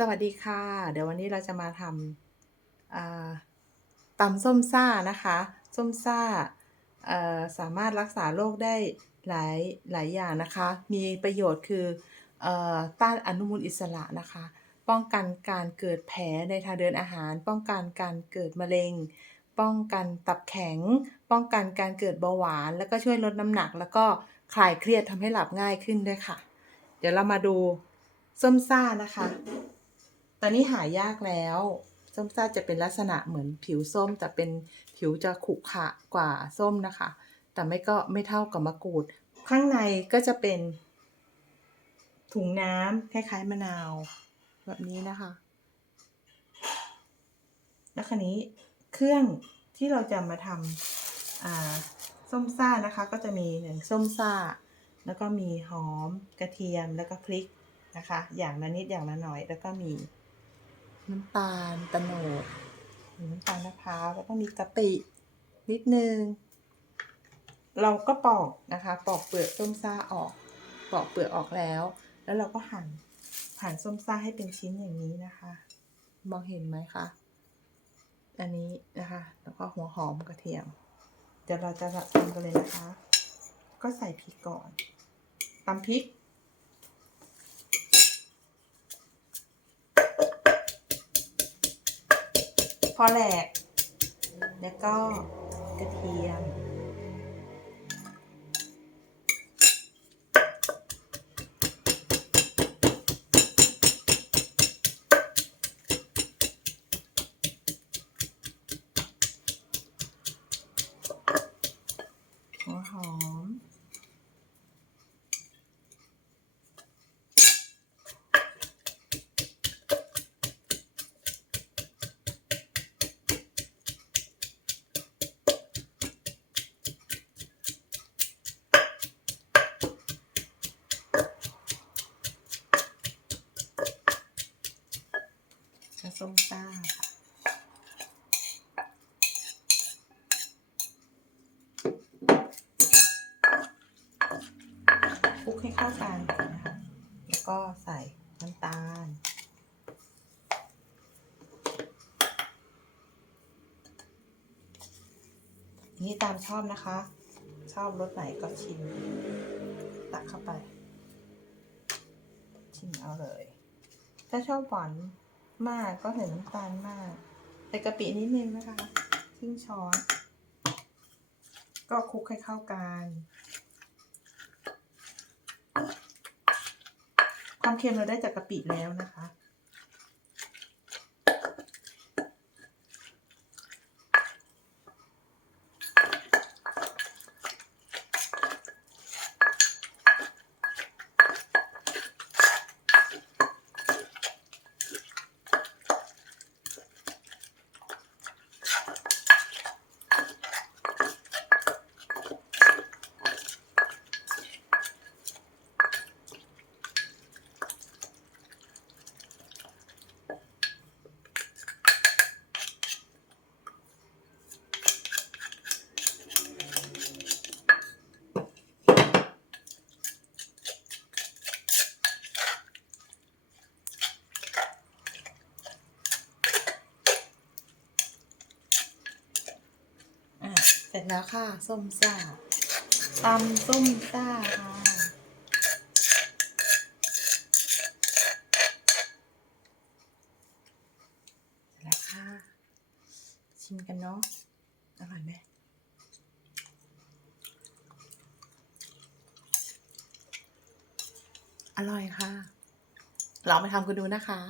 สวัสดีค่ะ เดี๋ยววันนี้เราจะมาทำตำส้มซ่านะคะ ส้มซ่าสามารถรักษาโรคได้หลายหลายอย่างนะคะ มีประโยชน์คือเอ่อต้านอนุมูลอิสระนะคะ ป้องกันการเกิดแผลในทางเดินอาหาร ป้องกันการเกิดมะเร็ง ป้องกันตับแข็ง ป้องกันการเกิดเบาหวาน แล้วก็ช่วยลดน้ำหนัก แล้วก็คลายเครียดทำให้หลับง่ายขึ้นด้วยค่ะ เดี๋ยวเรามาดูส้มซ่านะคะ ตอนนี้หายากแล้ว ส้มซ่าจะเป็นลักษณะเหมือนผิวส้ม แต่เป็นผิวจะขรุขระกว่าส้มนะคะ แต่ไม่ก็ไม่เท่ากับมะกรูด ข้างในก็จะเป็น ถุงน้ำคล้ายๆมะนาว แบบนี้นะคะ แล้วคราวนี้เครื่องที่เราจะมาทำส้มซ่านะคะ ก็จะมีหนึ่งส้มซ่า แล้วก็มีหอมกระเทียมแล้วก็พริกนะคะ อย่างละนิดอย่างละหน่อยแล้วก็มี น้ำตาลตะโนดน้ำตาลมะพร้าวแล้วก็มีกะปินิดนึง เราก็ปอกนะคะ ปอกเปลือกส้มซ่าออก ปอกเปลือกออกแล้ว แล้วเราก็หั่นหั่นส้มซ่าให้เป็นชิ้นอย่างนี้นะคะ มองเห็นไหมคะ อันนี้นะคะ แล้วก็หัวหอมกระเทียม เดี๋ยวเราจะทำกันเลยนะคะ ก็ใส่พริกก่อนตำพริก พอแหลก แล้วก็กระเทียมะส้มซ่าค่ะคลุกให้เข้ากันนะคะ แล้วก็ใส่น้ำตาล นี่ตามชอบนะคะ ชอบรสไหนก็ชิมตักเข้าไป ชิมเอาเลย ถ้าชอบหวาน มากก็ใส่น้ำตาลมาก ใส่กะปินิดนึงนะคะครึ่งช้อน ก็คลุกให้เข้ากันความเค็มเราได้จากกะปิแล้วนะคะ ร็จแล้วค่ะ ส้มซ่าตำส้มซ่าค่ะเสร็จแล้วค่ะ ชิมกันเนาะอร่อยไหมอร่อยค่ะลองไปทำกันดูนะคะ